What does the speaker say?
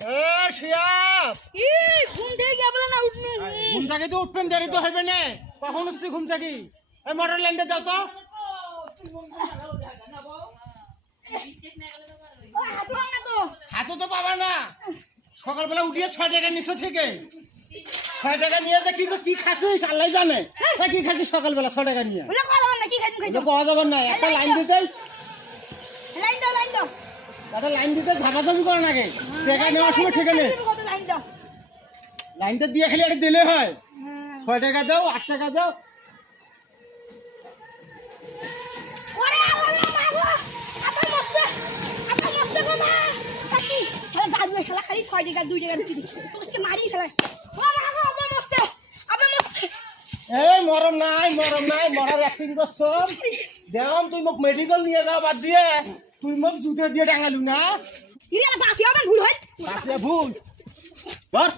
এ শিয়াব ই ঘুম থেকে কে বলে না উঠবে ঘুম থেকে তো উঠবেন, দেরি তো হবে না। কখন উঠছি ঘুম থেকে? এই মোটর লাইনটা দাও তো। হাতও তো পাবা না। সকালবেলা উঠিয়ে 6 টাকা নিছো থেকে 6 টাকা নিয়ে যে কি খাচ্ছিস আল্লাহ জানে। কি খাচ্ছিস সকালবেলা 6 টাকা নিয়ে? বুঝা কথা বল না কি খাইছো খাইছো পাওয়া যাবে না। একটা লাইন দিতেই লাইন দাও একটা লাইন দিতে ঝাপাঝাপি করে নাকি? টাকা নেওয়ার সময় ঠিক নেই। কত লাইন দাও লাইনটা দিয়ে খালি একটা দিলে হয়। 6 টাকা দাও, 8 টাকা দাও। ওরে আল্লাহ মাগো আপন মস্ত বাবা কাকি শালা দাদু শালা খালি 6 টাকা 2 টাকা ঢুকি দিই তোকে মারি ফেলে ও মাগো আপন মস্ত এই মরম নাই মরার অ্যাক্টিং করছো। দেখম তুই মোক মেডিকেল নিয়ে যাও বাদ দিয়ে তুই মোক জুতো দিয়ে টাঙালু না। ইরে বাকি আমার ভুল হয় ভুল ধর।